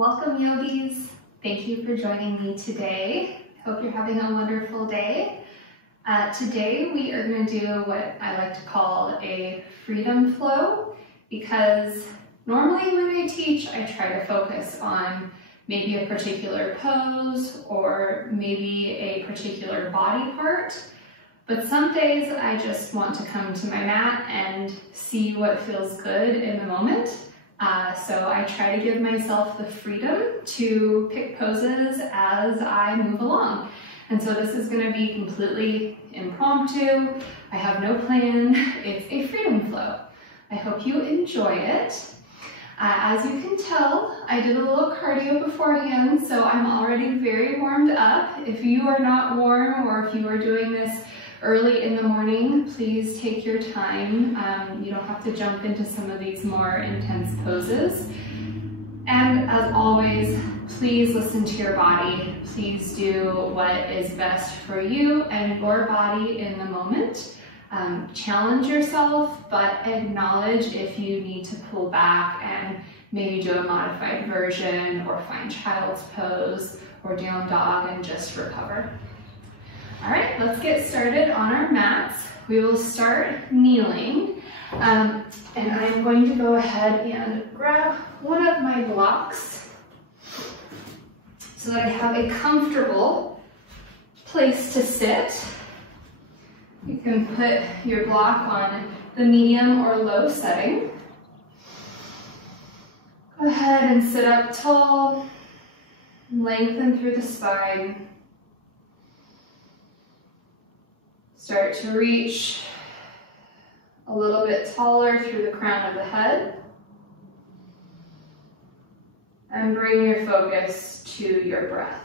Welcome, yogis. Thank you for joining me today. Hope you're having a wonderful day. Today we are going to do what I like to call a freedom flow, because normally when I teach I try to focus on maybe a particular pose or maybe a particular body part, but some days I just want to come to my mat and see what feels good in the moment. So I try to give myself the freedom to pick poses as I move along. And so this is going to be completely impromptu. I have no plan. It's a freedom flow. I hope you enjoy it. As you can tell, I did a little cardio beforehand, so I'm already very warmed up. If you are not warm or if you are doing this early in the morning, please take your time. You don't have to jump into some of these more intense poses. And as always, please listen to your body. Please do what is best for you and your body in the moment. Challenge yourself, but acknowledge if you need to pull back and maybe do a modified version or find child's pose or down dog and just recover. All right, let's get started on our mats. We will start kneeling, and I'm going to go ahead and grab one of my blocks so that I have a comfortable place to sit. You can put your block on the medium or low setting. Go ahead and sit up tall, lengthen through the spine. Start to reach a little bit taller through the crown of the head. And bring your focus to your breath.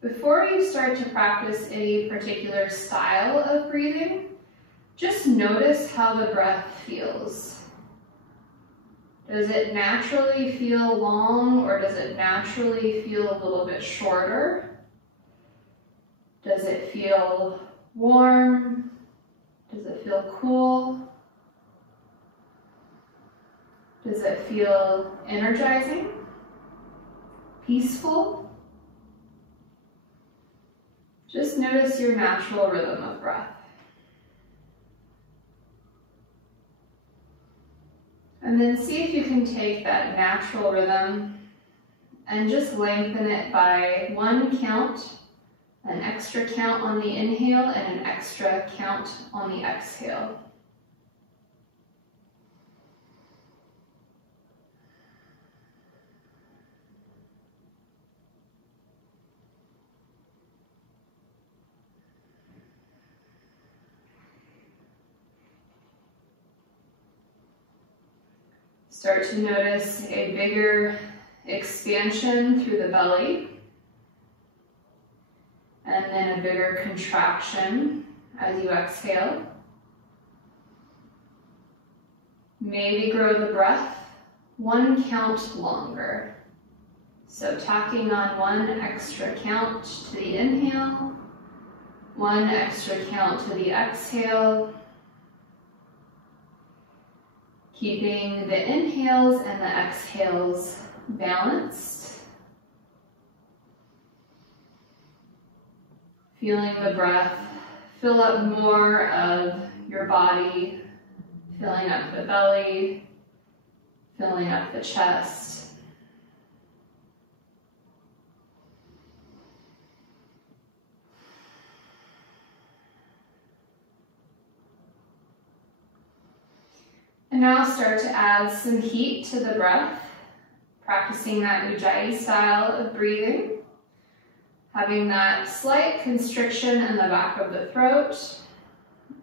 Before you start to practice any particular style of breathing, just notice how the breath feels. Does it naturally feel long, or does it naturally feel a little bit shorter? Does it feel warm? Does it feel cool? Does it feel energizing? Peaceful? Just notice your natural rhythm of breath. And then see if you can take that natural rhythm and just lengthen it by one count, an extra count on the inhale and an extra count on the exhale. Start to notice a bigger expansion through the belly, and then a bigger contraction as you exhale. Maybe grow the breath one count longer. So tacking on one extra count to the inhale, one extra count to the exhale, keeping the inhales and the exhales balanced. Feeling the breath fill up more of your body, filling up the belly, filling up the chest. And now start to add some heat to the breath, practicing that Ujjayi style of breathing, having that slight constriction in the back of the throat,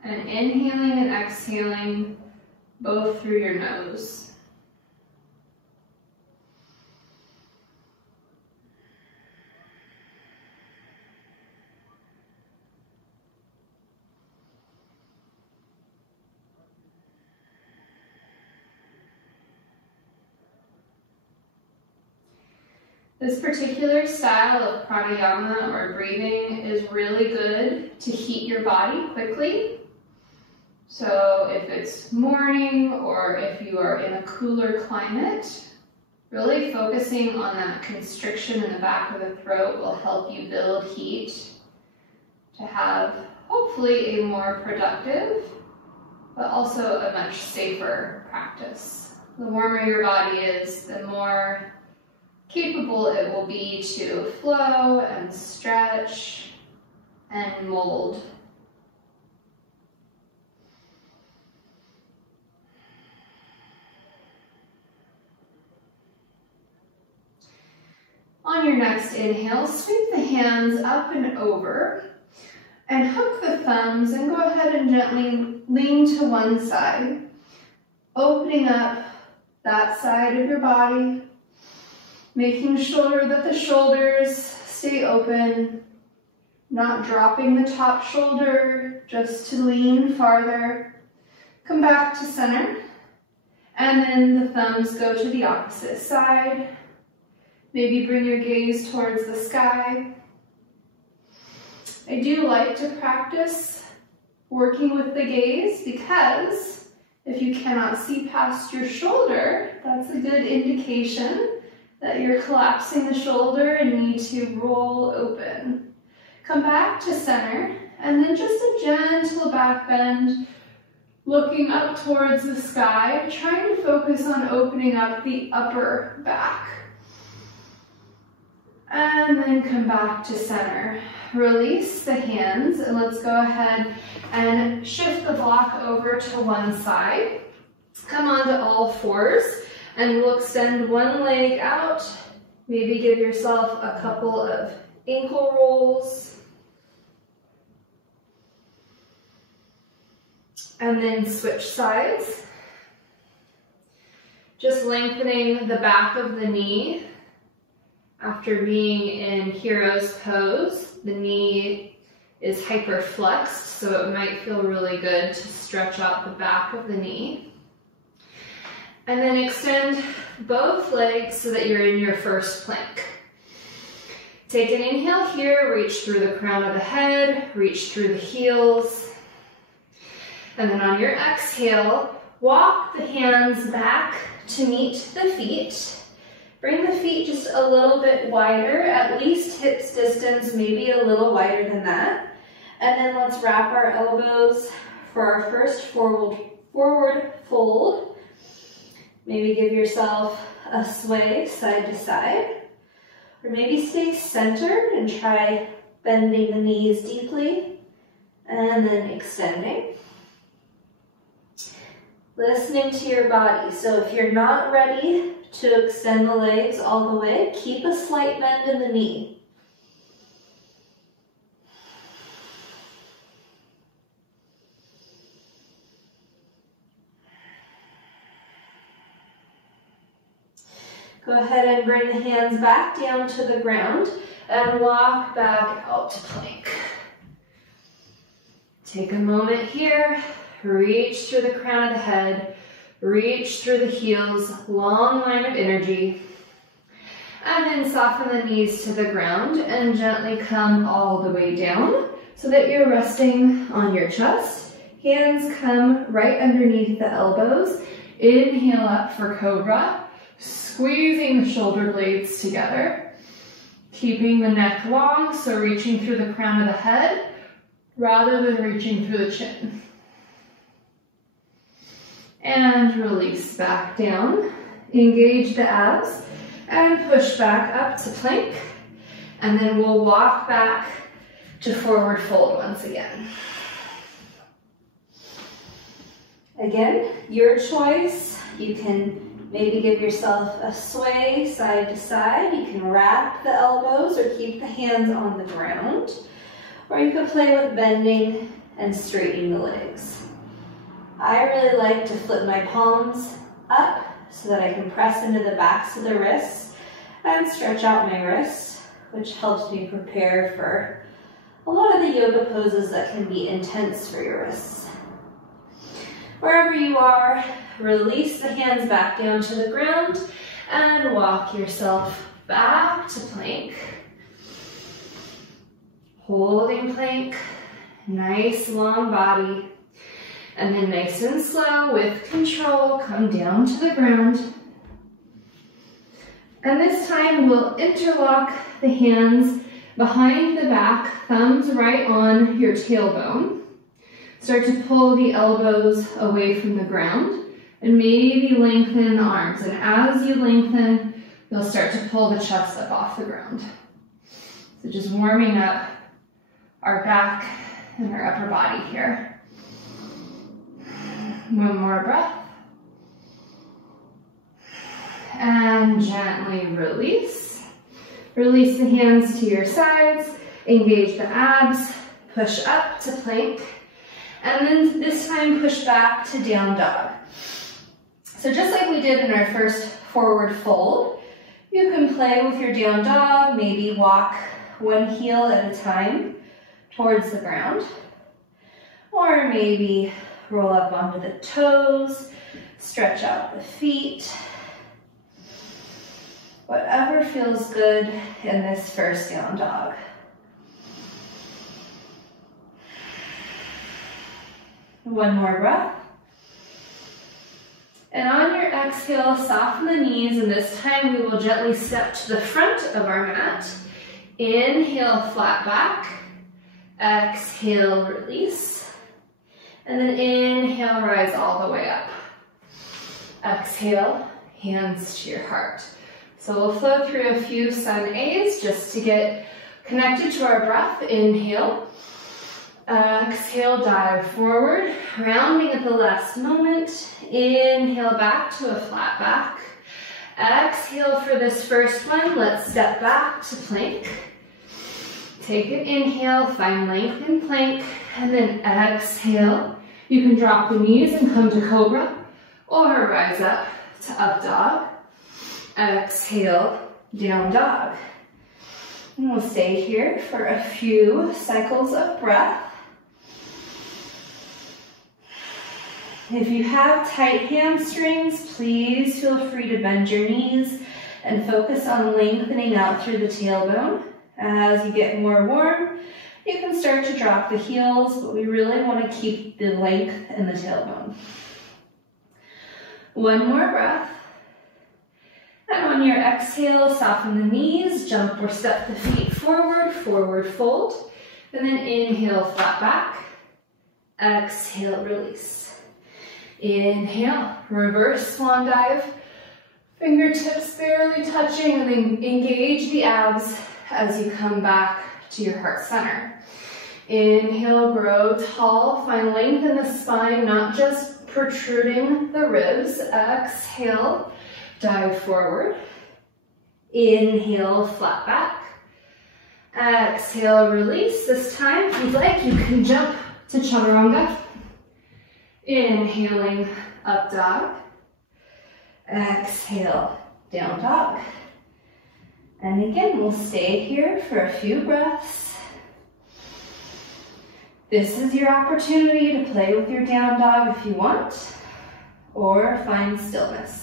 and inhaling and exhaling both through your nose. This particular style of pranayama or breathing is really good to heat your body quickly. So if it's morning or if you are in a cooler climate, really focusing on that constriction in the back of the throat will help you build heat to have hopefully a more productive, but also a much safer practice. The warmer your body is, the more capable it will be to flow and stretch and mold. On your next inhale, sweep the hands up and over and hook the thumbs and go ahead and gently lean to one side, opening up that side of your body, making sure that the shoulders stay open, not dropping the top shoulder, just to lean farther. Come back to center, and then the thumbs go to the opposite side. Maybe bring your gaze towards the sky. I do like to practice working with the gaze because if you cannot see past your shoulder, that's a good indication that you're collapsing the shoulder and need to roll open. Come back to center and then just a gentle back bend, looking up towards the sky, trying to focus on opening up the upper back. And then come back to center. Release the hands and let's go ahead and shift the block over to one side. Come onto all fours and we'll extend one leg out. Maybe give yourself a couple of ankle rolls. And then switch sides. Just lengthening the back of the knee. After being in hero's pose, the knee is hyperflexed, so it might feel really good to stretch out the back of the knee. And then extend both legs so that you're in your first plank. Take an inhale here, reach through the crown of the head, reach through the heels. And then on your exhale, walk the hands back to meet the feet. Bring the feet just a little bit wider, at least hips distance, maybe a little wider than that. And then let's wrap our elbows for our first forward fold. Maybe give yourself a sway side to side. Or maybe stay centered and try bending the knees deeply and then extending. Listening to your body. So if you're not ready to extend the legs all the way, keep a slight bend in the knee. Go ahead and bring the hands back down to the ground and walk back out to plank. Take a moment here, reach through the crown of the head, reach through the heels, long line of energy. And then soften the knees to the ground and gently come all the way down so that you're resting on your chest. Hands come right underneath the elbows. Inhale up for cobra, squeezing the shoulder blades together. Keeping the neck long, so reaching through the crown of the head rather than reaching through the chin. And release back down. Engage the abs and push back up to plank. And then we'll walk back to forward fold once again. Again, your choice. You can maybe give yourself a sway side to side. You can wrap the elbows or keep the hands on the ground. Or you could play with bending and straightening the legs. I really like to flip my palms up so that I can press into the backs of the wrists and stretch out my wrists, which helps me prepare for a lot of the yoga poses that can be intense for your wrists. Wherever you are, release the hands back down to the ground and walk yourself back to plank. Holding plank, nice long body. And then nice and slow with control, come down to the ground. And this time we'll interlock the hands behind the back, thumbs right on your tailbone. Start to pull the elbows away from the ground and maybe lengthen the arms. And as you lengthen, you'll start to pull the chest up off the ground. So just warming up our back and our upper body here. One more breath. And gently release. Release the hands to your sides, engage the abs, push up to plank, and then this time push back to down dog. So just like we did in our first forward fold, you can play with your down dog, maybe walk one heel at a time towards the ground, or maybe roll up onto the toes, stretch out the feet. Whatever feels good in this first down dog. One more breath. And on your exhale, soften the knees, and this time we will gently step to the front of our mat. Inhale, flat back. Exhale, release. And then inhale, rise all the way up. Exhale, hands to your heart. So we'll flow through a few sun A's just to get connected to our breath. Inhale. Exhale, dive forward, rounding at the last moment. Inhale back to a flat back. Exhale for this first one. Let's step back to plank. Take an inhale, find length in plank, and then exhale. You can drop the knees and come to cobra, or rise up to up dog. Exhale, down dog. And we'll stay here for a few cycles of breath. If you have tight hamstrings, please feel free to bend your knees and focus on lengthening out through the tailbone. As you get more warm, you can start to drop the heels, but we really want to keep the length in the tailbone. One more breath. And on your exhale, soften the knees, jump or step the feet forward, forward fold. And then inhale, flat back. Exhale, release. Inhale, reverse swan dive. Fingertips barely touching, and then engage the abs as you come back to your heart center. Inhale, grow tall, find length in the spine, not just protruding the ribs. Exhale, dive forward. Inhale, flat back. Exhale, release. This time, if you'd like, you can jump to chaturanga. Inhaling, up dog. Exhale, down dog. And again, we'll stay here for a few breaths. This is your opportunity to play with your down dog if you want, or find stillness.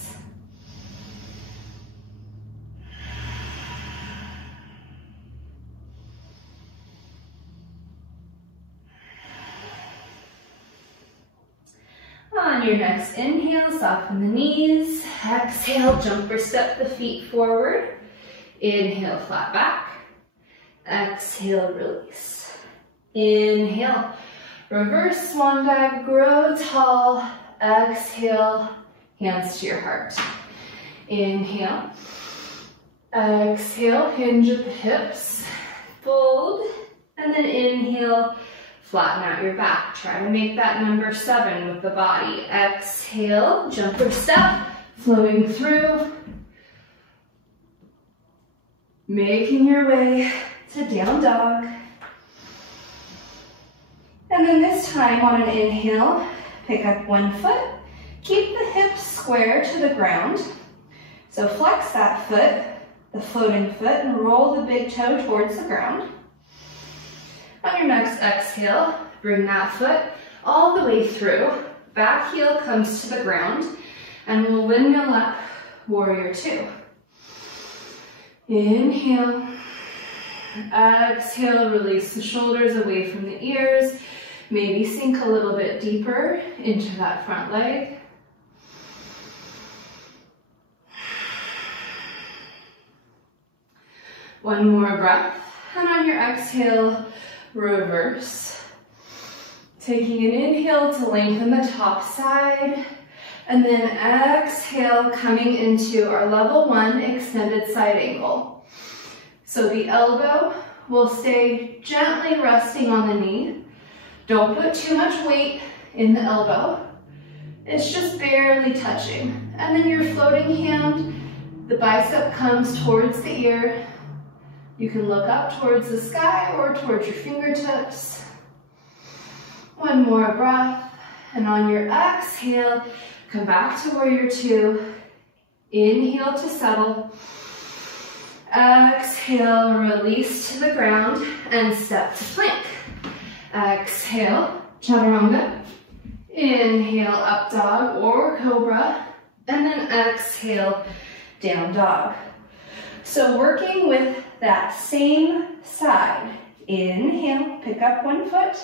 On your next inhale, soften the knees. Exhale, jump or step the feet forward. Inhale, flat back. Exhale, release. Inhale, reverse swan dive, grow tall. Exhale, hands to your heart. Inhale. Exhale, hinge at the hips. Fold. And then inhale, flatten out your back. Try to make that number 7 with the body. Exhale, jump or step, flowing through. Making your way to down dog. And then this time on an inhale, pick up one foot. Keep the hips square to the ground. So flex that foot, the floating foot, and roll the big toe towards the ground. On your next exhale, bring that foot all the way through. Back heel comes to the ground, and we'll windmill up, warrior 2. Inhale. Exhale, release the shoulders away from the ears. Maybe sink a little bit deeper into that front leg. One more breath. And on your exhale, reverse. Taking an inhale to lengthen the top side. And then exhale, coming into our level 1 extended side angle. So the elbow will stay gently resting on the knee. Don't put too much weight in the elbow. It's just barely touching. And then your floating hand, the bicep comes towards the ear. You can look up towards the sky or towards your fingertips. One more breath. And on your exhale, come back to warrior 2. Inhale to settle. Exhale, release to the ground and step to plank. Exhale, chaturanga. Inhale, up dog or cobra. And then exhale, down dog. So working with that same side. Inhale, pick up one foot.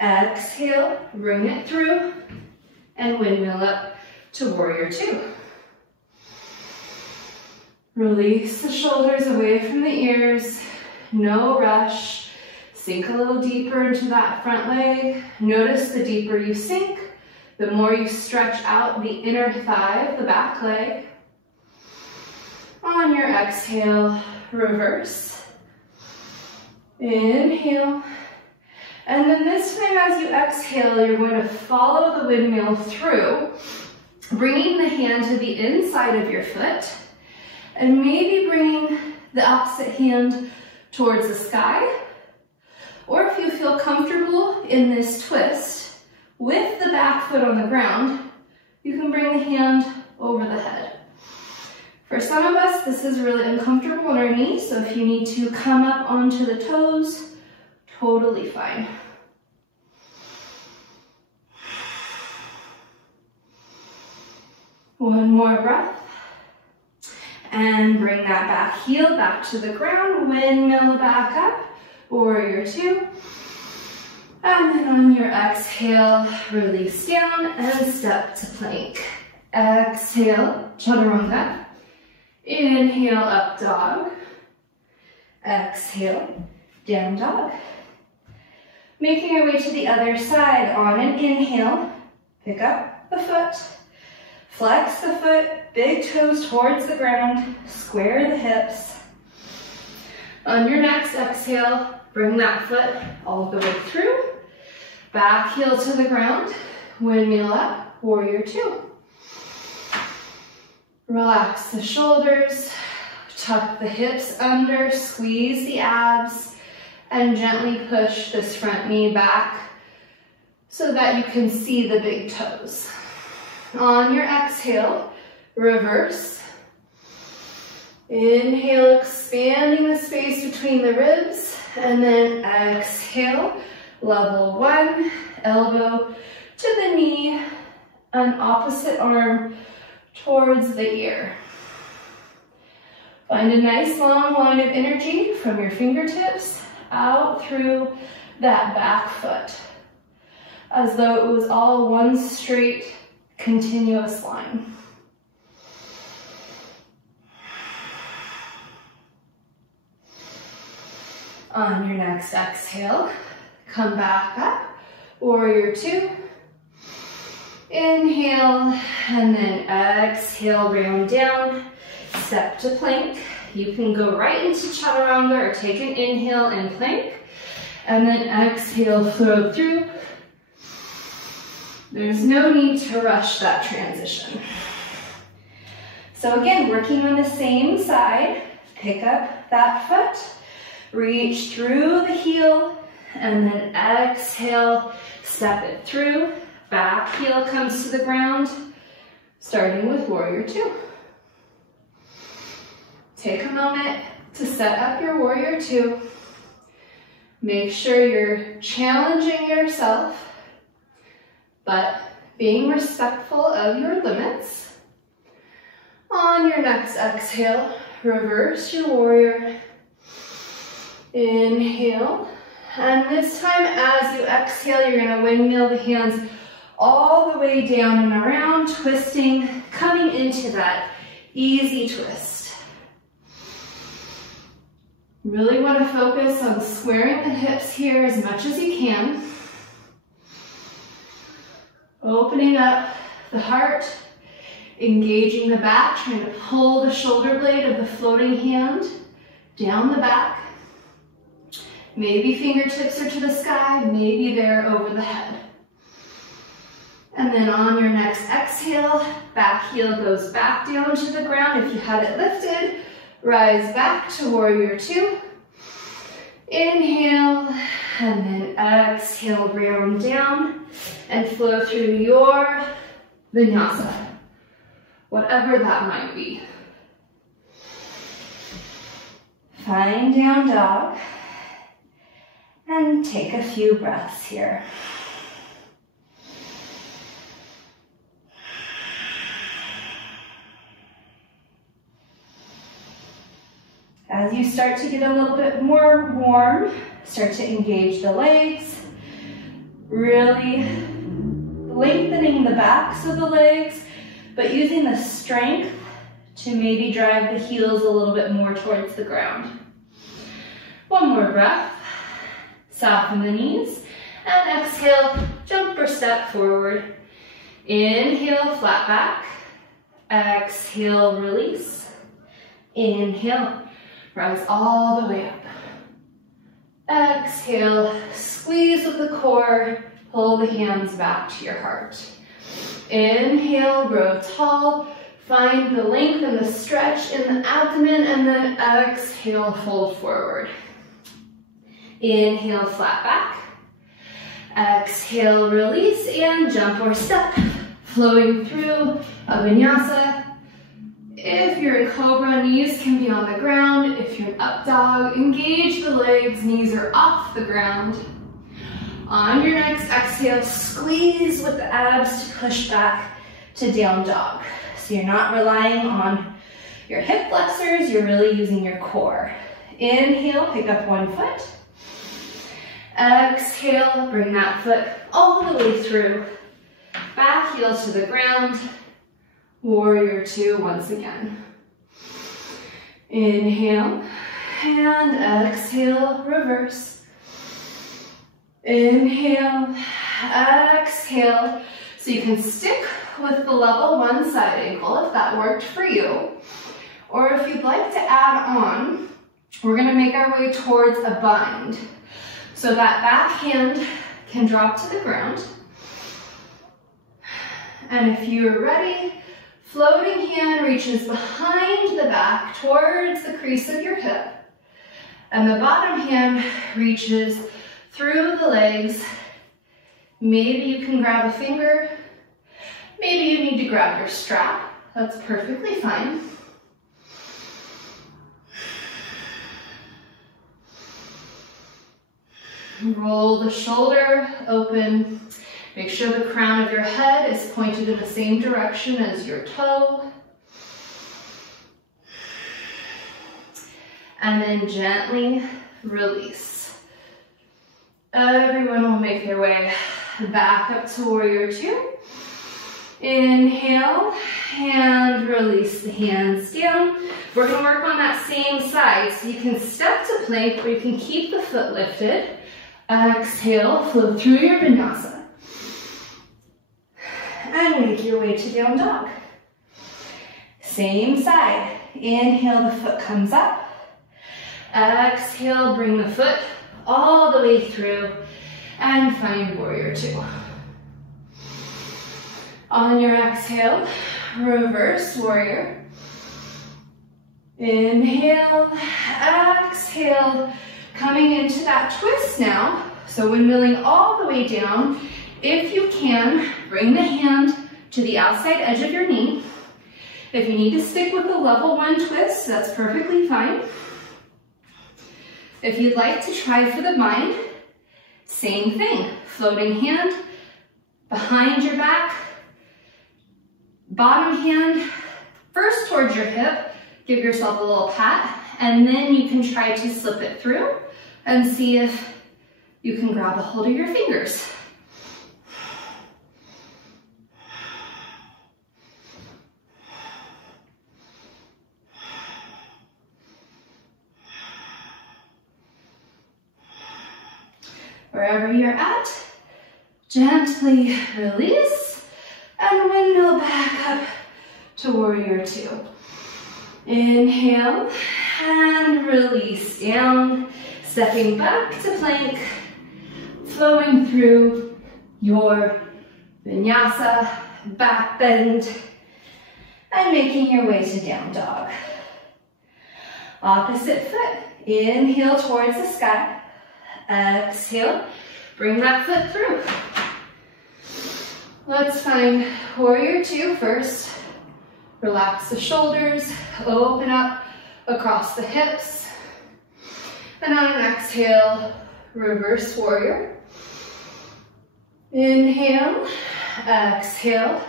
Exhale, bring it through. And windmill up to warrior 2. Release the shoulders away from the ears. No rush. Sink a little deeper into that front leg. Notice the deeper you sink, the more you stretch out the inner thigh of the back leg. On your exhale, reverse. Inhale. And then this time as you exhale, you're going to follow the windmill through, bringing the hand to the inside of your foot, and maybe bringing the opposite hand towards the sky. Or if you feel comfortable in this twist, with the back foot on the ground, you can bring the hand over the head. For some of us, this is really uncomfortable on our knees, so if you need to come up onto the toes, totally fine. One more breath. And bring that back heel back to the ground, windmill back up, warrior 2. And then on your exhale, release down and step to plank. Exhale, chaturanga. Inhale, up dog. Exhale, down dog. Making our way to the other side. On an inhale, pick up the foot. Flex the foot, big toes towards the ground, square the hips. On your next exhale, bring that foot all the way through. Back heel to the ground, windmill up, warrior 2. Relax the shoulders, tuck the hips under, squeeze the abs, and gently push this front knee back so that you can see the big toes. On your exhale, reverse. Inhale, expanding the space between the ribs, and then exhale, level 1, elbow to the knee, and opposite arm towards the ear. Find a nice long line of energy from your fingertips out through that back foot, as though it was all one straight, continuous line. On your next exhale, come back up, warrior 2. Inhale, and then exhale, round down, step to plank. You can go right into chaturanga or take an inhale and plank, and then exhale, flow through. There's no need to rush that transition. So again, working on the same side, pick up that foot, reach through the heel, and then exhale, step it through. Back heel comes to the ground, starting with warrior 2. Take a moment to set up your warrior 2. Make sure you're challenging yourself, but being respectful of your limits. On your next exhale, reverse your warrior. Inhale. And this time as you exhale, you're gonna windmill the hands all the way down and around, twisting, coming into that easy twist. Really want to focus on squaring the hips here as much as you can. Opening up the heart, engaging the back, trying to pull the shoulder blade of the floating hand down the back. Maybe fingertips are to the sky, maybe they're over the head. And then on your next exhale, back heel goes back down to the ground. If you had it lifted, rise back to warrior two. Inhale, and then exhale, round down and flow through your vinyasa, whatever that might be. Find down dog and take a few breaths here. As you start to get a little bit more warm, start to engage the legs, really lengthening the backs of the legs, but using the strength to maybe drive the heels a little bit more towards the ground. One more breath. Soften the knees, and exhale, jump or step forward. Inhale, flat back. Exhale, release. Inhale, rise all the way up. Exhale, squeeze with the core, pull the hands back to your heart. Inhale, grow tall, find the length and the stretch in the abdomen, and then exhale, fold forward. Inhale, flat back. Exhale, release, and jump or step, flowing through a vinyasa. If you're in cobra, knees can be on the ground. If you're in up dog, engage the legs, knees are off the ground. On your next exhale, squeeze with the abs to push back to down dog. So you're not relying on your hip flexors, you're really using your core. Inhale, pick up one foot. Exhale, bring that foot all the way through. Back heel to the ground. Warrior two once again. Inhale and exhale, reverse. Inhale, exhale. So you can stick with the level one side ankle if that worked for you. Or if you'd like to add on, we're gonna make our way towards a bind. So that back hand can drop to the ground. And if you're ready, floating hand reaches behind the back towards the crease of your hip. And the bottom hand reaches through the legs. Maybe you can grab a finger. Maybe you need to grab your strap. That's perfectly fine. Roll the shoulder open. Make sure the crown of your head is pointed in the same direction as your toe. And then gently release. Everyone will make their way back up to warrior two. Inhale and release the hands down. We're going to work on that same side. So you can step to plank or you can keep the foot lifted. Exhale, flow through your vinyasa. And make your way to down dog. Same side. Inhale, the foot comes up. Exhale, bring the foot all the way through and find warrior two. On your exhale, reverse warrior. Inhale, exhale, coming into that twist now. So windmilling all the way down. If you can, bring the hand to the outside edge of your knee. If you need to stick with the level one twist, that's perfectly fine. If you'd like to try for the bind, same thing. Floating hand behind your back. Bottom hand first towards your hip, give yourself a little pat, and then you can try to slip it through and see if you can grab a hold of your fingers. Wherever you're at, gently release and windmill back up to warrior two. Inhale and release down, stepping back to plank, flowing through your vinyasa, back bend, and making your way to down dog. Opposite foot, inhale towards the sky. Exhale, bring that foot through. Let's find warrior two first. Relax the shoulders, open up across the hips. And on an exhale, reverse warrior. Inhale, exhale.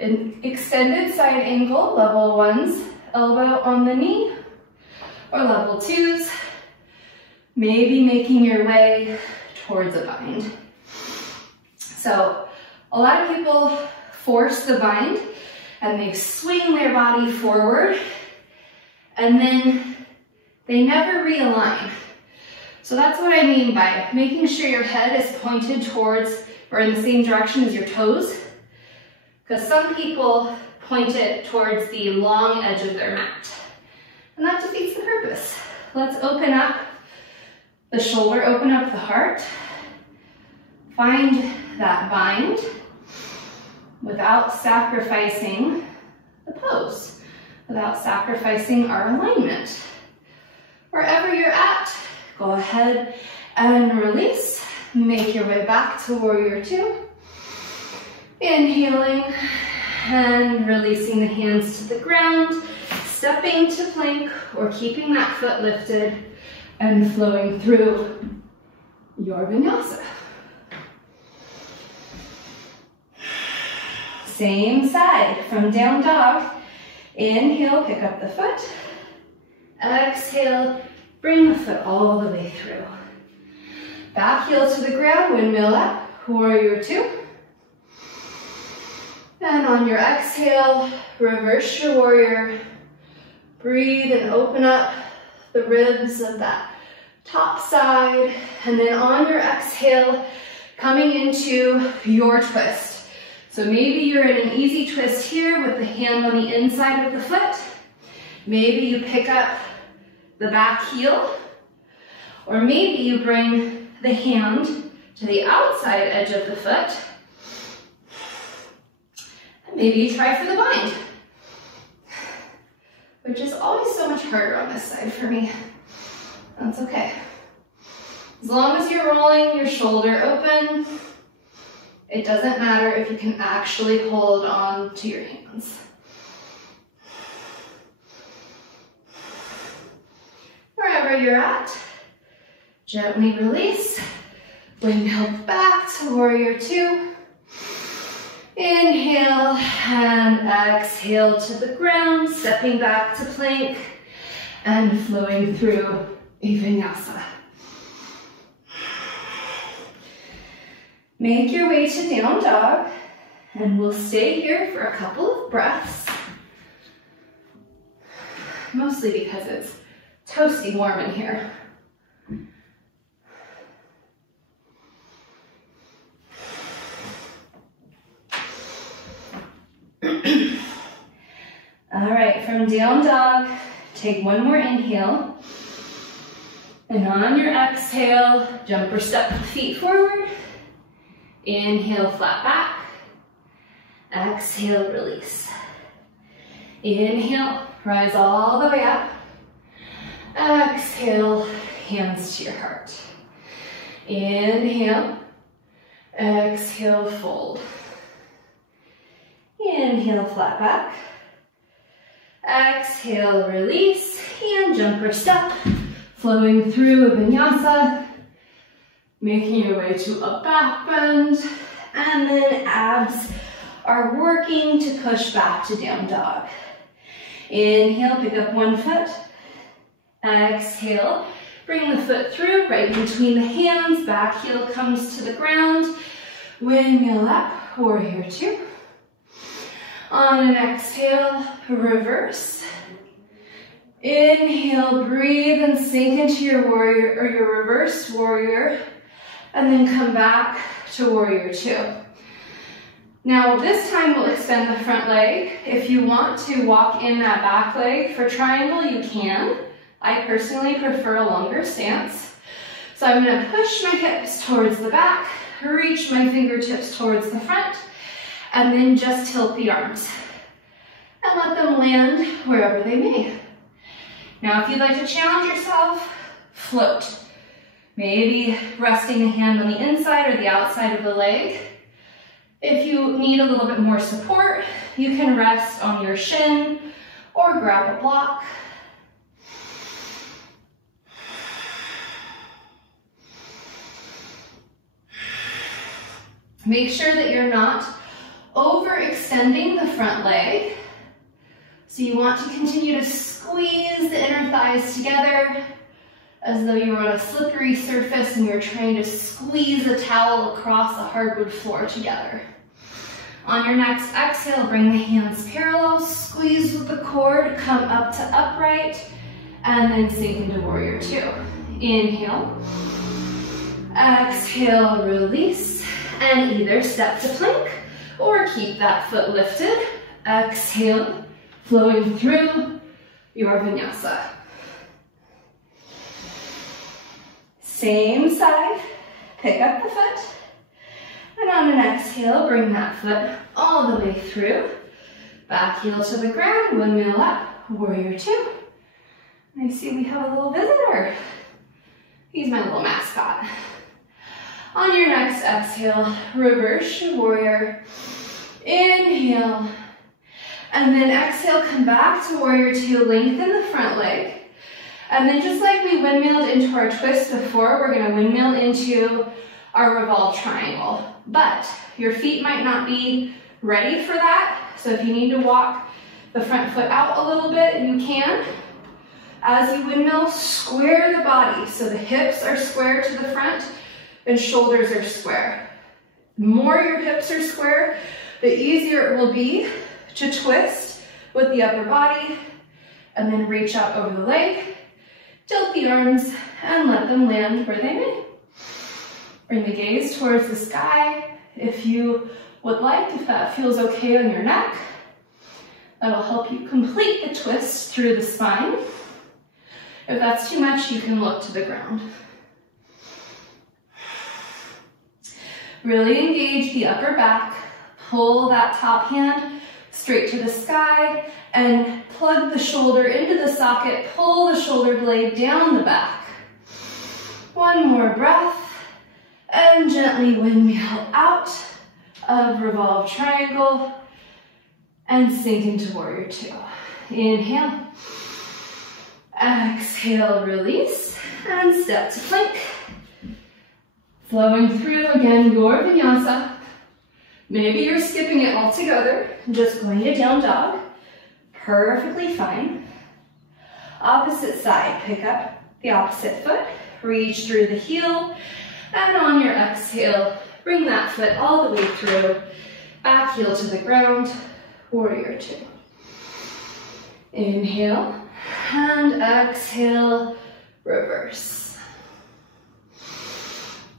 An extended side angle, level ones, elbow on the knee, or level twos. Maybe making your way towards a bind. So a lot of people force the bind and they swing their body forward and then they never realign. So that's what I mean by making sure your head is pointed towards or in the same direction as your toes, because some people point it towards the long edge of their mat and that defeats the purpose. Let's open up the shoulder, open up the heart. Find that bind without sacrificing the pose, without sacrificing our alignment. Wherever you're at, go ahead and release. Make your way back to warrior two. Inhaling and releasing the hands to the ground, stepping to plank or keeping that foot lifted and flowing through your vinyasa. Same side, from down dog. Inhale, pick up the foot. Exhale, bring the foot all the way through. Back heel to the ground, windmill up, warrior two. And on your exhale, reverse your warrior. Breathe and open up the ribs of that top side. And then on your exhale, coming into your twist. So maybe you're in an easy twist here with the hand on the inside of the foot. Maybe you pick up the back heel, or maybe you bring the hand to the outside edge of the foot. And maybe you try for the bind, which is always so much harder on this side for me. That's okay. As long as you're rolling your shoulder open, it doesn't matter if you can actually hold on to your hands. Wherever you're at, gently release. Inhale back to warrior two. Inhale and exhale to the ground, stepping back to plank and flowing through a vinyasa. Make your way to down dog, and we'll stay here for a couple of breaths. Mostly because it's toasty warm in here. All right, from down dog, take one more inhale. And on your exhale, jump or step the feet forward. Inhale, flat back. Exhale, release. Inhale, rise all the way up. Exhale, hands to your heart. Inhale, exhale, fold. Inhale, flat back. Exhale, release, and jump or step, flowing through a vinyasa. Making your way to a back bend, and then abs are working to push back to down dog. Inhale, pick up one foot. Exhale, bring the foot through, right between the hands, back heel comes to the ground. Windmill up, warrior two. On an exhale, reverse. Inhale, breathe and sink into your warrior or your reverse warrior, and then come back to warrior two. Now this time we'll extend the front leg. If you want to walk in that back leg for triangle, you can. I personally prefer a longer stance. So I'm going to push my hips towards the back, reach my fingertips towards the front, and then just tilt the arms. And let them land wherever they may. Now if you'd like to challenge yourself, float. Maybe resting the hand on the inside or the outside of the leg. If you need a little bit more support, you can rest on your shin or grab a block. Make sure that you're not overextending the front leg. So you want to continue to squeeze the inner thighs together as though you were on a slippery surface and you're trying to squeeze a towel across a hardwood floor together. On your next exhale, bring the hands parallel, squeeze with the cord, come up to upright, and then sink into warrior two. Inhale, exhale, release, and either step to plank or keep that foot lifted. Exhale, flowing through your vinyasa. Same side, pick up the foot, and on an exhale, bring that foot all the way through. Back heel to the ground, windmill up, warrior two. And I see we have a little visitor. He's my little mascot. On your next exhale, reverse your warrior. Inhale, and then exhale, come back to warrior two, lengthen the front leg. And then just like we windmilled into our twist before, we're gonna windmill into our revolved triangle. But your feet might not be ready for that. So if you need to walk the front foot out a little bit, you can. As you windmill, square the body. So the hips are square to the front and shoulders are square. The more your hips are square, the easier it will be to twist with the upper body and then reach out over the leg. Tilt the arms and let them land where they may. Bring the gaze towards the sky. If you would like, if that feels okay on your neck, that'll help you complete the twist through the spine. If that's too much, you can look to the ground. Really engage the upper back. Pull that top hand straight to the sky and plug the shoulder into the socket. Pull the shoulder blade down the back. One more breath and gently windmill out of revolved triangle and sink into warrior two. Inhale, exhale, release, and step to plank. Flowing through again your vinyasa. Maybe you're skipping it altogether, just going to down dog. Perfectly fine. Opposite side, pick up the opposite foot, reach through the heel, and on your exhale, bring that foot all the way through, back heel to the ground, warrior two. Inhale, and exhale, reverse.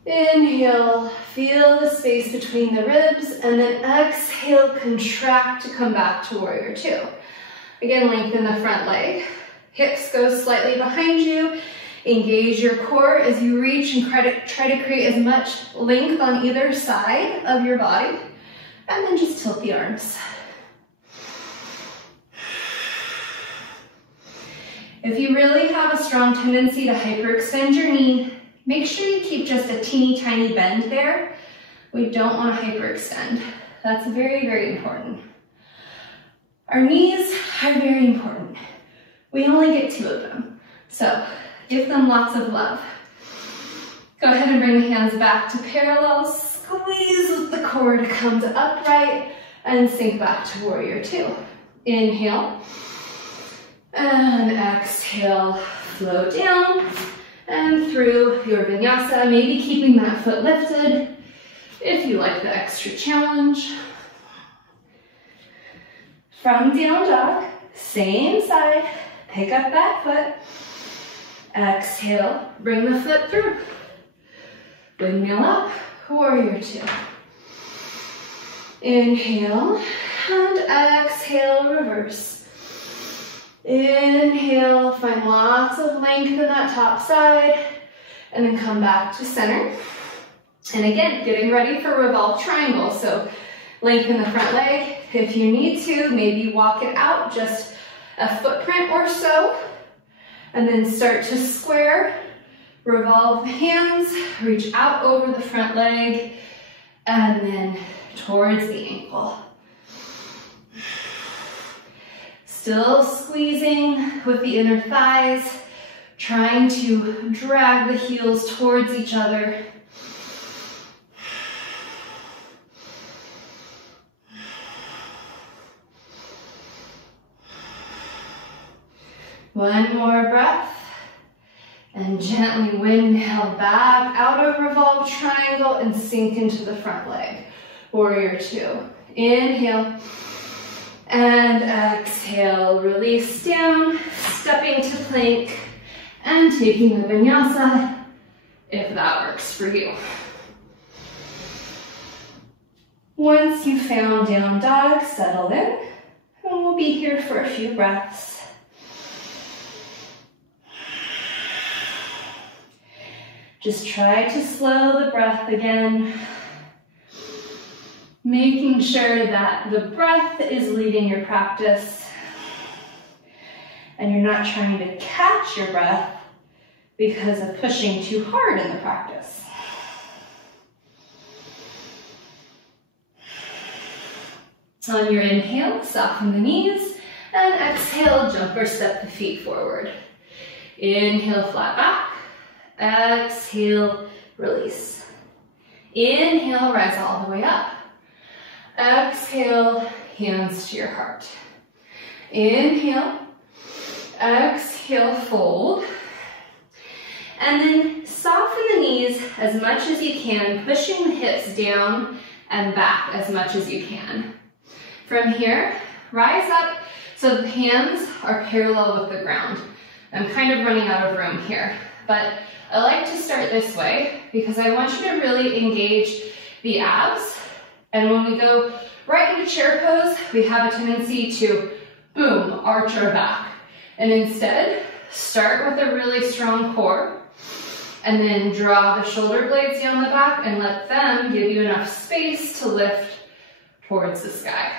Inhale, feel the space between the ribs, and then exhale, contract to come back to warrior two. Again, lengthen the front leg. Hips go slightly behind you. Engage your core as you reach and try to create as much length on either side of your body. And then just tilt the arms. If you really have a strong tendency to hyperextend your knee, make sure you keep just a teeny tiny bend there. We don't want to hyperextend. That's very, very important. Our knees are very important. We only get 2 of them. So give them lots of love. Go ahead and bring the hands back to parallel. Squeeze with the core to come to upright and sink back to warrior two. Inhale. And exhale, float down and through your vinyasa, maybe keeping that foot lifted if you like the extra challenge. From down dog, same side, pick up that foot. Exhale, bring the foot through. Windmill up, warrior two. Inhale and exhale, reverse. Inhale, find lots of length in that top side, and then come back to center. And again, getting ready for revolve triangle. So lengthen the front leg. If you need to, maybe walk it out just a footprint or so, and then start to square. Revolve the hands, reach out over the front leg, and then towards the ankle. Still squeezing with the inner thighs, trying to drag the heels towards each other. One more breath, and gently windmill back out of revolve triangle and sink into the front leg. Warrior two. Inhale. And exhale, release down, stepping to plank, and taking a vinyasa, if that works for you. Once you found down dog, settle in, and we'll be here for a few breaths. Just try to slow the breath again, making sure that the breath is leading your practice and you're not trying to catch your breath because of pushing too hard in the practice. On your inhale, soften the knees, and exhale, jump or step the feet forward. Inhale, flat back. Exhale, release. Inhale, rise all the way up. Exhale, hands to your heart. Inhale, exhale, fold. And then soften the knees as much as you can, pushing the hips down and back as much as you can. From here, rise up so the hands are parallel with the ground. I'm kind of running out of room here, but I like to start this way because I want you to really engage the abs. And when we go right into chair pose, we have a tendency to, boom, arch our back. And instead, start with a really strong core, and then draw the shoulder blades down the back and let them give you enough space to lift towards the sky.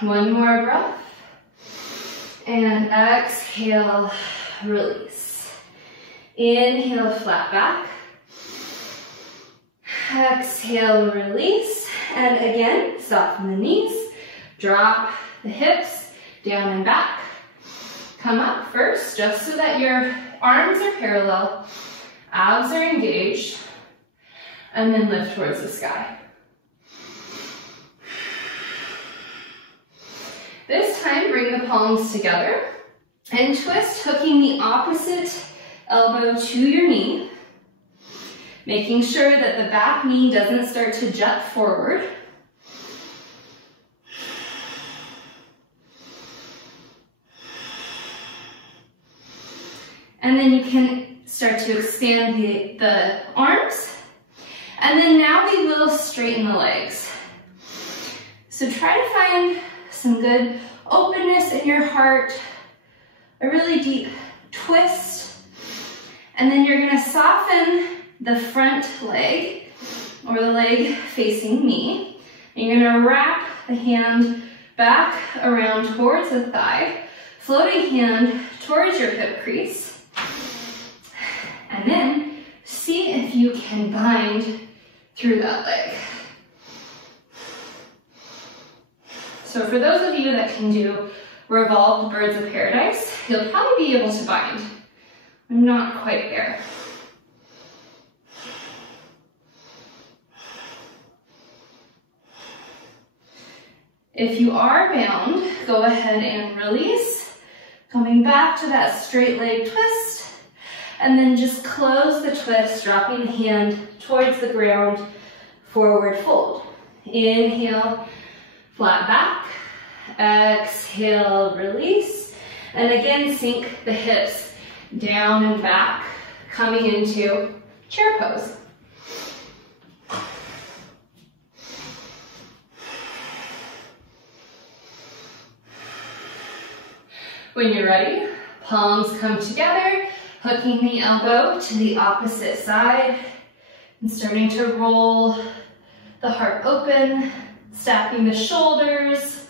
One more breath. And exhale, release. Inhale, flat back. Exhale, release. And again, soften the knees. Drop the hips down and back. Come up first, just so that your arms are parallel, abs are engaged, and then lift towards the sky. This time, bring the palms together and twist, hooking the opposite elbow to your knee, making sure that the back knee doesn't start to jut forward. And then you can start to expand the arms. And then now we will straighten the legs. So try to find some good openness in your heart, a really deep twist. And then you're gonna soften the front leg, or the leg facing me. And you're gonna wrap the hand back around towards the thigh, floating hand towards your hip crease. And then see if you can bind through that leg. So for those of you that can do revolved birds of paradise, you'll probably be able to bind. I'm not quite there. If you are bound, go ahead and release, coming back to that straight leg twist, and then just close the twist, dropping the hand towards the ground, forward fold. Inhale, flat back, exhale, release, and again sink the hips down and back, coming into chair pose. When you're ready, palms come together, hooking the elbow to the opposite side, and starting to roll the heart open, stacking the shoulders.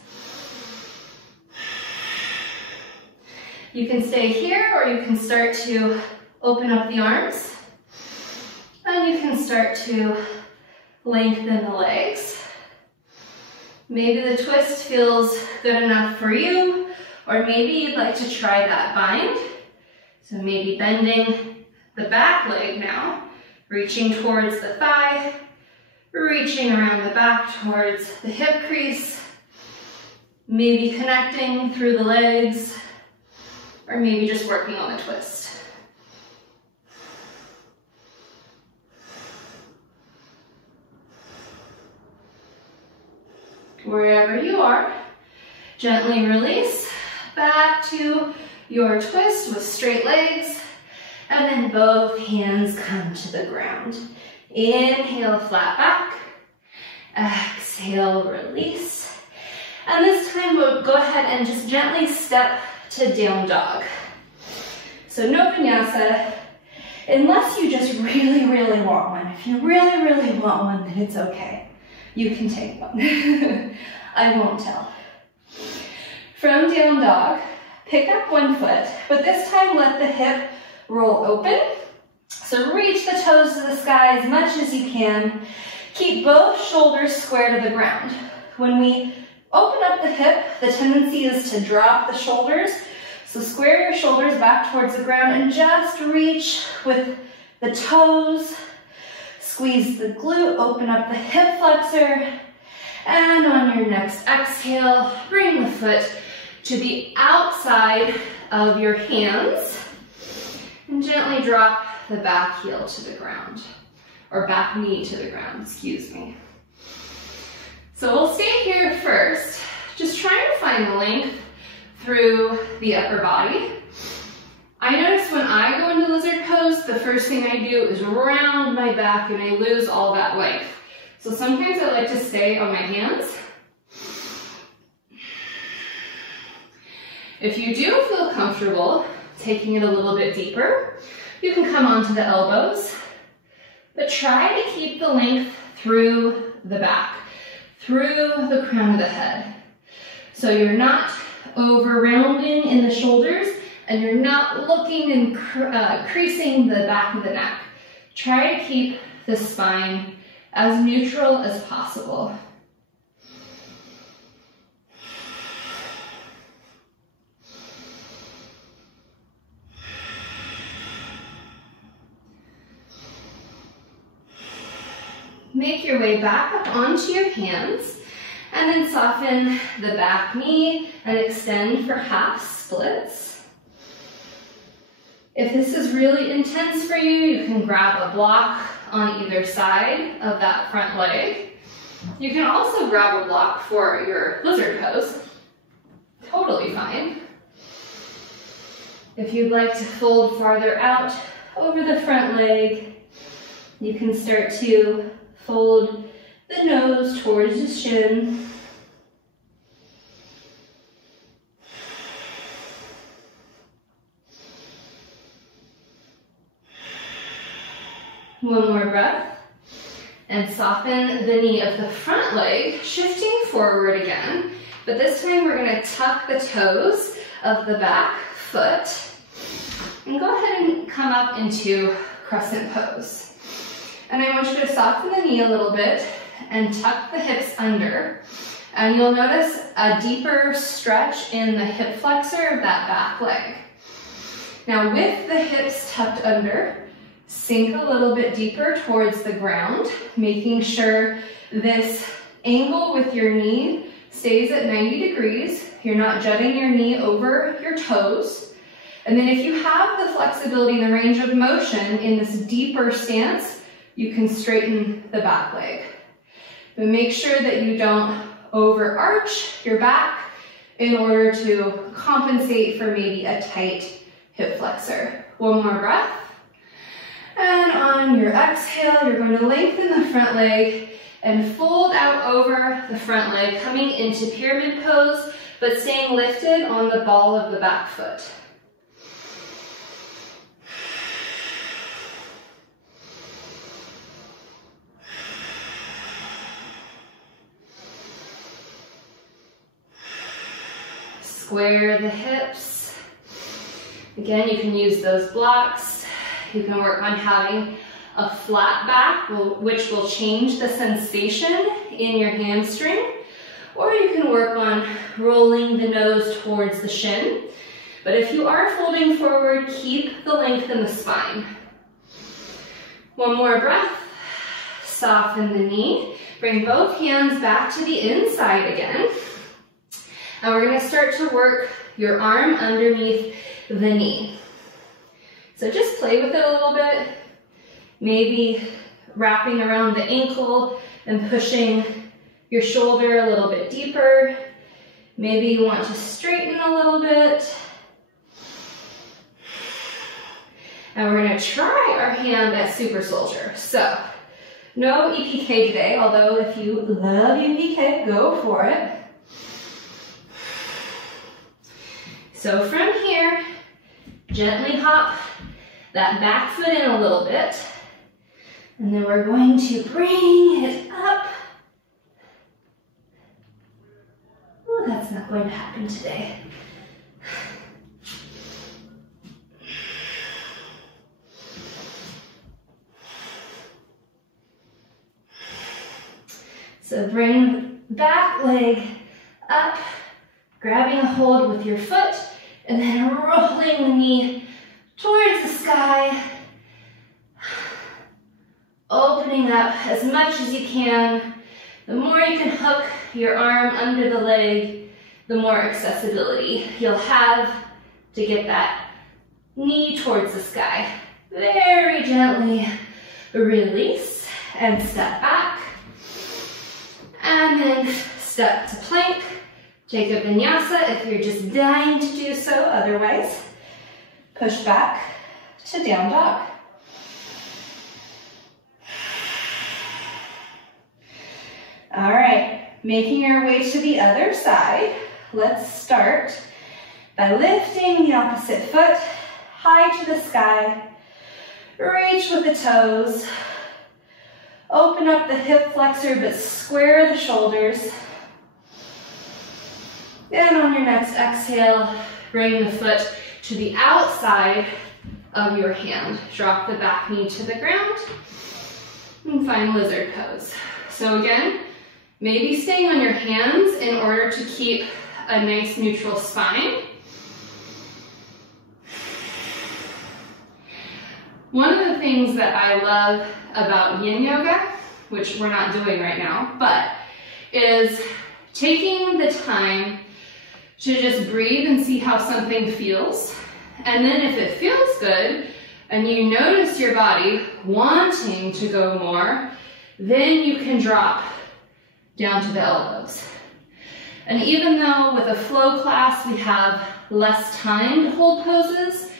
You can stay here, or you can start to open up the arms, and you can start to lengthen the legs. Maybe the twist feels good enough for you, or maybe you'd like to try that bind. So maybe bending the back leg now, reaching towards the thigh, reaching around the back towards the hip crease, maybe connecting through the legs, or maybe just working on the twist. Wherever you are, gently release back to your twist with straight legs, and then both hands come to the ground. Inhale, flat back. Exhale, release. And this time we'll go ahead and just gently step to down dog. So no vinyasa, unless you just really, really want one. If you really, really want one, then it's okay. You can take one. I won't tell. From down dog, pick up one foot, but this time let the hip roll open. So reach the toes to the sky as much as you can. Keep both shoulders square to the ground. When we open up the hip, the tendency is to drop the shoulders. So square your shoulders back towards the ground and just reach with the toes. Squeeze the glute, open up the hip flexor. And on your next exhale, bring the foot to the outside of your hands and gently drop the back heel to the ground, or back knee to the ground, excuse me. So we'll stay here first, just trying to find length through the upper body. I notice when I go into lizard pose, the first thing I do is round my back and I lose all that length. So sometimes I like to stay on my hands. If you do feel comfortable taking it a little bit deeper, you can come onto the elbows, but try to keep the length through the back, through the crown of the head. So you're not over rounding in the shoulders and you're not looking and creasing the back of the neck. Try to keep the spine as neutral as possible. Make your way back up onto your hands and then soften the back knee and extend for half splits. If this is really intense for you, you can grab a block on either side of that front leg. You can also grab a block for your lizard pose. Totally fine. If you'd like to fold farther out over the front leg, you can start to fold the nose towards the shin. One more breath. And soften the knee of the front leg, shifting forward again. But this time we're going to tuck the toes of the back foot. And go ahead and come up into crescent pose. And I want you to soften the knee a little bit and tuck the hips under. And you'll notice a deeper stretch in the hip flexor of that back leg. Now with the hips tucked under, sink a little bit deeper towards the ground, making sure this angle with your knee stays at 90 degrees. You're not jutting your knee over your toes. And then if you have the flexibility and the range of motion in this deeper stance, you can straighten the back leg. But make sure that you don't overarch your back in order to compensate for maybe a tight hip flexor. One more breath. And on your exhale, you're going to lengthen the front leg and fold out over the front leg, coming into pyramid pose, but staying lifted on the ball of the back foot. Square the hips. Again, you can use those blocks. You can work on having a flat back, which will change the sensation in your hamstring. Or you can work on rolling the nose towards the shin. But if you are folding forward, keep the length in the spine. One more breath. Soften the knee. Bring both hands back to the inside again. And we're going to start to work your arm underneath the knee. So just play with it a little bit. Maybe wrapping around the ankle and pushing your shoulder a little bit deeper. Maybe you want to straighten a little bit. And we're going to try our hand at super soldier. So no EPK today, although if you love EPK, go for it. So from here, gently hop that back foot in a little bit. And then we're going to bring it up. Oh, that's not going to happen today. So bring back leg up, grabbing a hold with your foot, and then rolling the knee towards the sky. Opening up as much as you can. The more you can hook your arm under the leg, the more accessibility you'll have to get that knee towards the sky. Very gently release and step back. And then step to plank. Take a vinyasa if you're just dying to do so. Otherwise, push back to down dog. All right, making our way to the other side. Let's start by lifting the opposite foot high to the sky. Reach with the toes. Open up the hip flexor, but square the shoulders. And on your next exhale, bring the foot to the outside of your hand. Drop the back knee to the ground and find lizard pose. So again, maybe staying on your hands in order to keep a nice neutral spine. One of the things that I love about yin yoga, which we're not doing right now, but is taking the time to just breathe and see how something feels. And then if it feels good and you notice your body wanting to go more, then you can drop down to the elbows. And even though with a flow class we have less time to hold poses,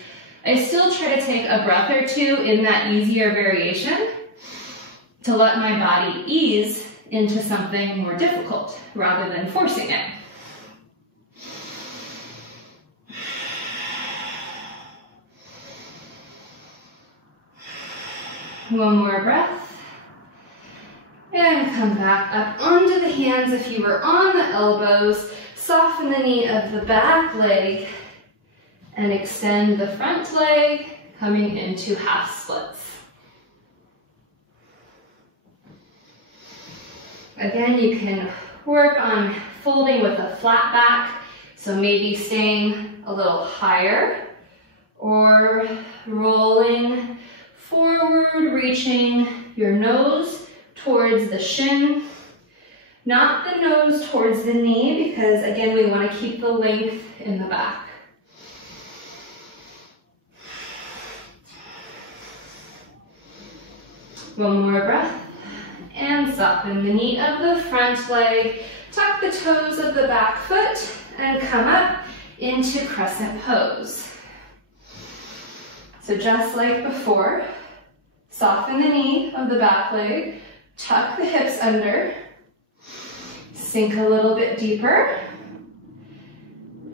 I still try to take a breath or two in that easier variation to let my body ease into something more difficult rather than forcing it. One more breath. And come back up onto the hands if you were on the elbows. Soften the knee of the back leg and extend the front leg, coming into half splits. Again, you can work on folding with a flat back, so maybe staying a little higher or rolling forward, reaching your nose towards the shin. Not the nose towards the knee, because again, we want to keep the length in the back. One more breath, and soften the knee of the front leg, tuck the toes of the back foot, and come up into crescent pose. So just like before, soften the knee of the back leg, tuck the hips under, sink a little bit deeper.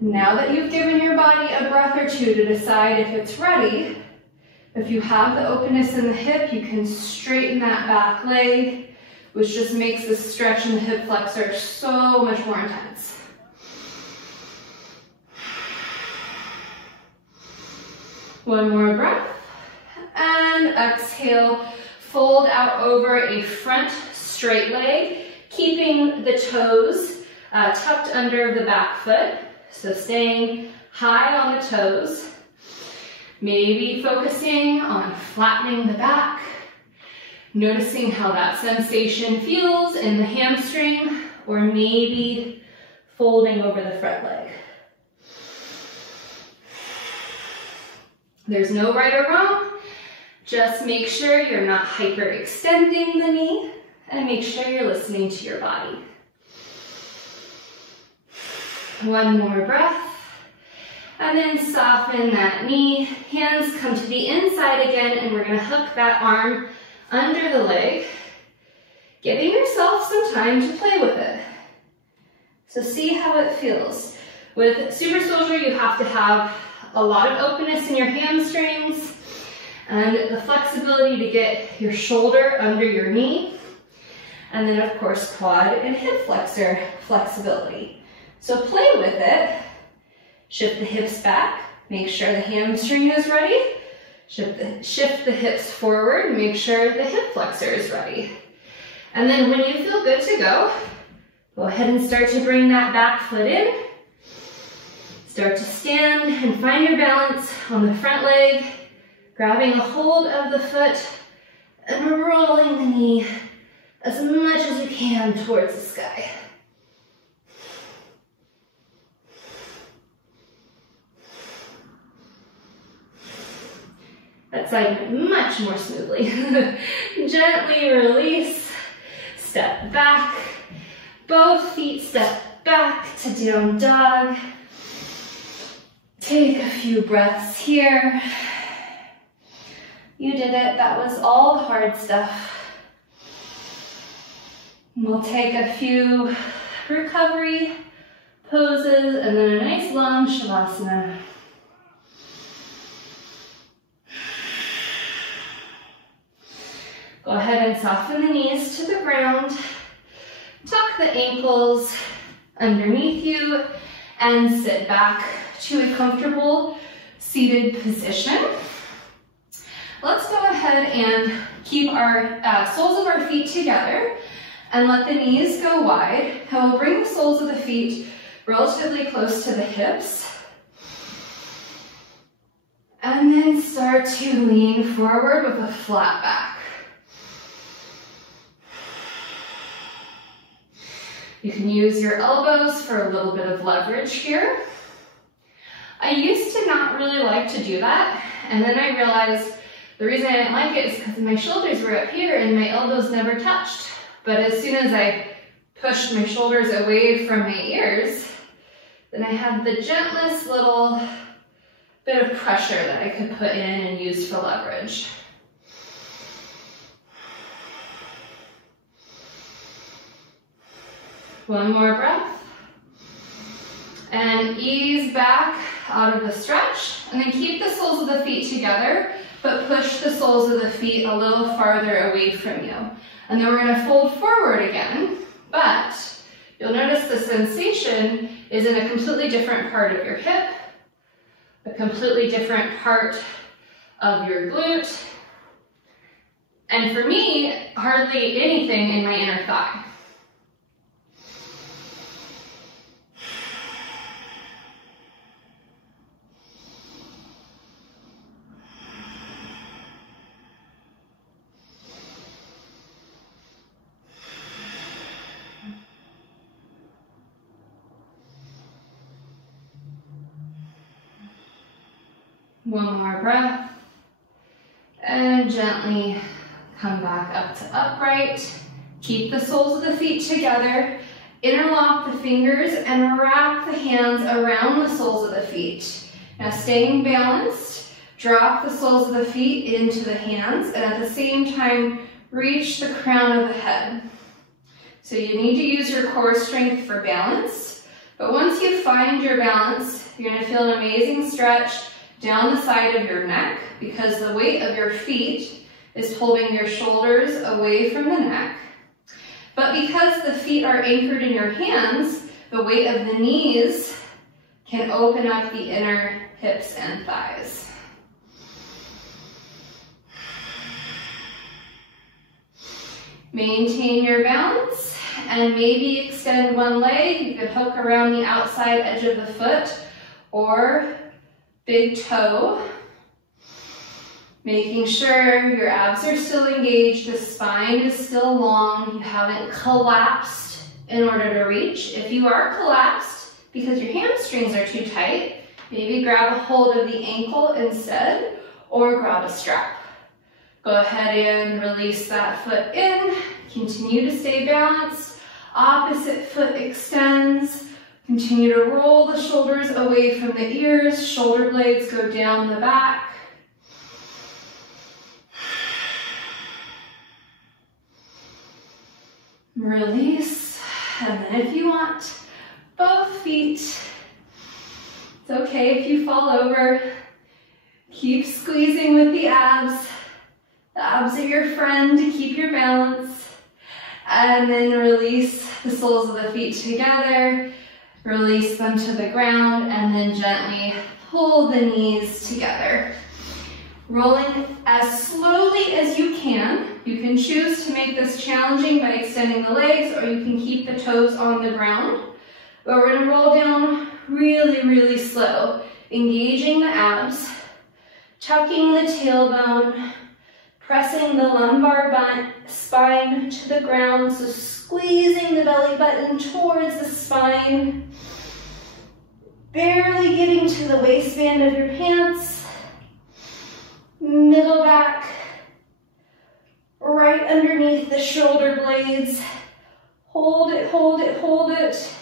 Now that you've given your body a breath or two to decide if it's ready, if you have the openness in the hip, you can straighten that back leg, which just makes the stretch in the hip flexor so much more intense. One more breath, and exhale, fold out over a front straight leg, keeping the toes tucked under the back foot, so staying high on the toes. Maybe focusing on flattening the back, noticing how that sensation feels in the hamstring, or maybe folding over the front leg. There's no right or wrong. Just make sure you're not hyperextending the knee, and make sure you're listening to your body. One more breath. And then soften that knee. Hands come to the inside again, and we're going to hook that arm under the leg, giving yourself some time to play with it. So see how it feels. With Super Soldier, you have to have a lot of openness in your hamstrings and the flexibility to get your shoulder under your knee. And then, of course, quad and hip flexor flexibility. So play with it. Shift the hips back, make sure the hamstring is ready. Shift the hips forward, make sure the hip flexor is ready. And then when you feel good to go ahead and start to bring that back foot in. Start to stand and find your balance on the front leg, grabbing a hold of the foot and rolling the knee as much as you can towards the sky. That side much more smoothly. Gently release, step back, both feet step back to down dog. Take a few breaths here. You did it, that was all the hard stuff. We'll take a few recovery poses and then a nice long shavasana. Go ahead and soften the knees to the ground. Tuck the ankles underneath you and sit back to a comfortable seated position. Let's go ahead and keep our soles of our feet together and let the knees go wide. And we'll bring the soles of the feet relatively close to the hips. And then start to lean forward with a flat back. You can use your elbows for a little bit of leverage here. I used to not really like to do that, and then I realized the reason I didn't like it is because my shoulders were up here and my elbows never touched. But as soon as I pushed my shoulders away from my ears, then I had the gentlest little bit of pressure that I could put in and use for leverage. One more breath. And ease back out of the stretch. And then keep the soles of the feet together, but push the soles of the feet a little farther away from you. And then we're going to fold forward again, but you'll notice the sensation is in a completely different part of your hip, a completely different part of your glute, and for me, hardly anything in my inner thigh. One more breath. And gently come back up to upright. Keep the soles of the feet together. Interlock the fingers and wrap the hands around the soles of the feet. Now staying balanced, drop the soles of the feet into the hands and at the same time, reach the crown of the head. So you need to use your core strength for balance, but once you find your balance, you're going to feel an amazing stretch down the side of your neck because the weight of your feet is holding your shoulders away from the neck. But because the feet are anchored in your hands, the weight of the knees can open up the inner hips and thighs. Maintain your balance and maybe extend one leg. You could hook around the outside edge of the foot or big toe. Making sure your abs are still engaged, the spine is still long, you haven't collapsed in order to reach. If you are collapsed because your hamstrings are too tight, maybe grab a hold of the ankle instead or grab a strap. Go ahead and release that foot in, continue to stay balanced, opposite foot extends, continue to roll the shoulders away from the ears, shoulder blades go down the back. Release, and then if you want, both feet. It's okay if you fall over. Keep squeezing with the abs. The abs are your friend to keep your balance. And then release the soles of the feet together. Release them to the ground, and then gently pull the knees together. Rolling as slowly as you can. You can choose to make this challenging by extending the legs, or you can keep the toes on the ground. But we're gonna roll down really, really slow, engaging the abs, tucking the tailbone, pressing the lumbar spine to the ground, so squeezing the belly button towards the spine, barely getting to the waistband of your pants, middle back, right underneath the shoulder blades. Hold it, hold it, hold it,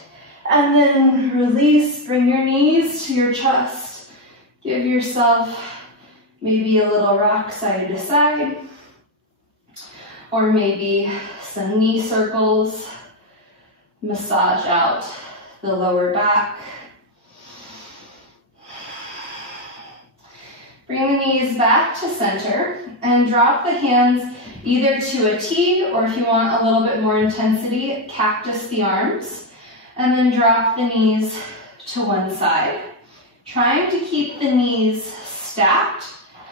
and then release. Bring your knees to your chest. Give yourself maybe a little rock side to side, or maybe some knee circles. Massage out the lower back. Bring the knees back to center and drop the hands either to a T, or if you want a little bit more intensity, cactus the arms, and then drop the knees to one side. Trying to keep the knees stacked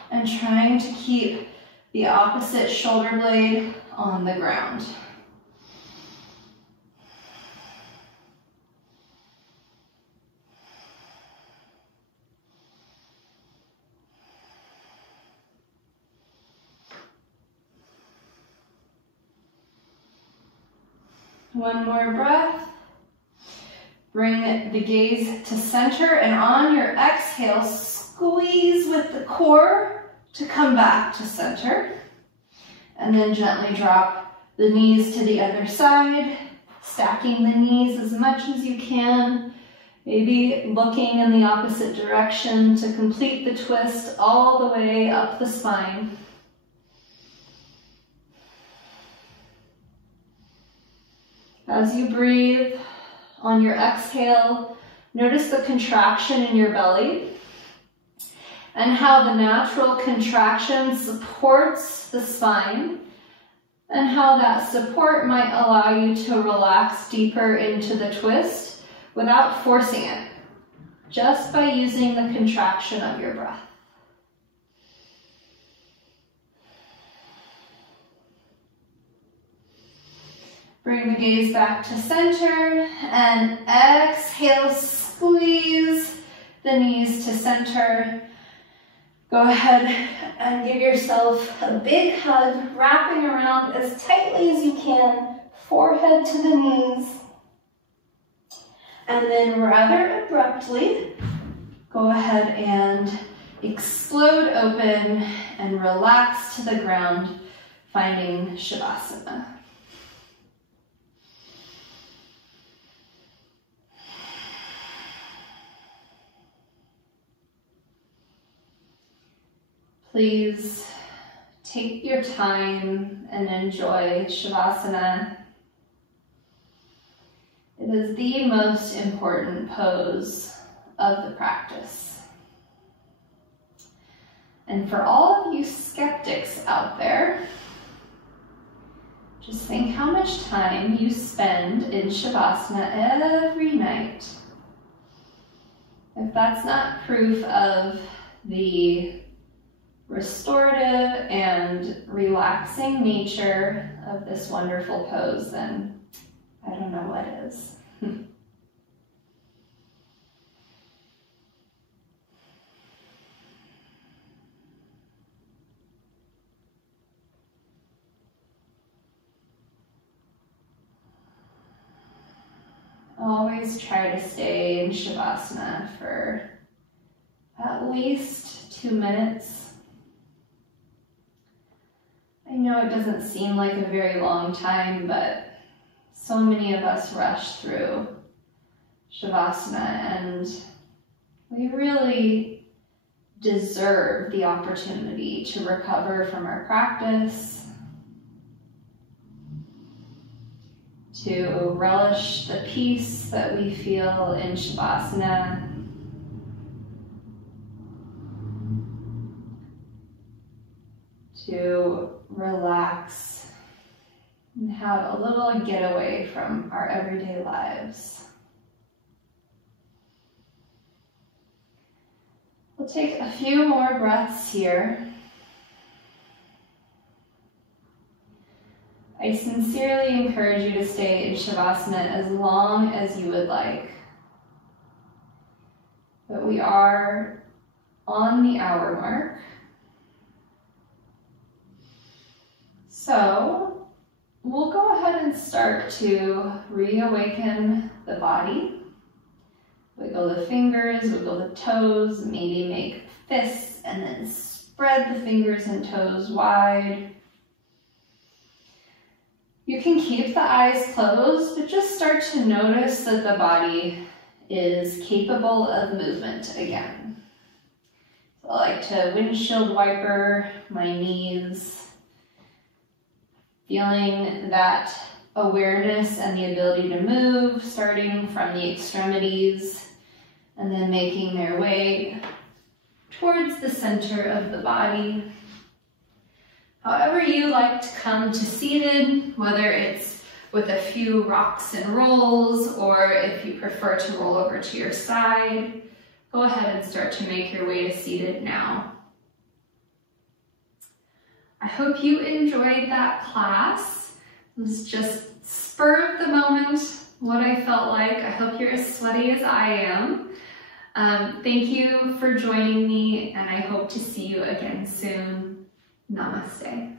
and trying to keep the opposite shoulder blade on the ground. One more breath. Bring the gaze to center, and on your exhale, squeeze with the core to come back to center. And then gently drop the knees to the other side, stacking the knees as much as you can. Maybe looking in the opposite direction to complete the twist all the way up the spine. As you breathe on your exhale, notice the contraction in your belly and how the natural contraction supports the spine and how that support might allow you to relax deeper into the twist without forcing it, just by using the contraction of your breath. Bring the gaze back to center and exhale, squeeze the knees to center. Go ahead and give yourself a big hug, wrapping around as tightly as you can, forehead to the knees. And then rather abruptly, go ahead and explode open and relax to the ground, finding Shavasana. Please take your time and enjoy Shavasana. It is the most important pose of the practice. And for all of you skeptics out there, just think how much time you spend in Shavasana every night. If that's not proof of the restorative and relaxing nature of this wonderful pose, then I don't know what is. Always try to stay in Shavasana for at least 2 minutes. I know it doesn't seem like a very long time, but so many of us rush through Shavasana, and we really deserve the opportunity to recover from our practice, to relish the peace that we feel in Shavasana, to relax and have a little getaway from our everyday lives. We'll take a few more breaths here. I sincerely encourage you to stay in Shavasana as long as you would like. But we are on the hour mark. So we'll go ahead and start to reawaken the body. Wiggle the fingers, wiggle the toes, maybe make fists, and then spread the fingers and toes wide. You can keep the eyes closed, but just start to notice that the body is capable of movement again. So I like to windshield wiper my knees, feeling that awareness and the ability to move, starting from the extremities and then making their way towards the center of the body. However you like to come to seated, whether it's with a few rocks and rolls, or if you prefer to roll over to your side, go ahead and start to make your way to seated now. I hope you enjoyed that class. It was just spur of the moment, what I felt like. I hope you're as sweaty as I am. Thank you for joining me, and I hope to see you again soon. Namaste.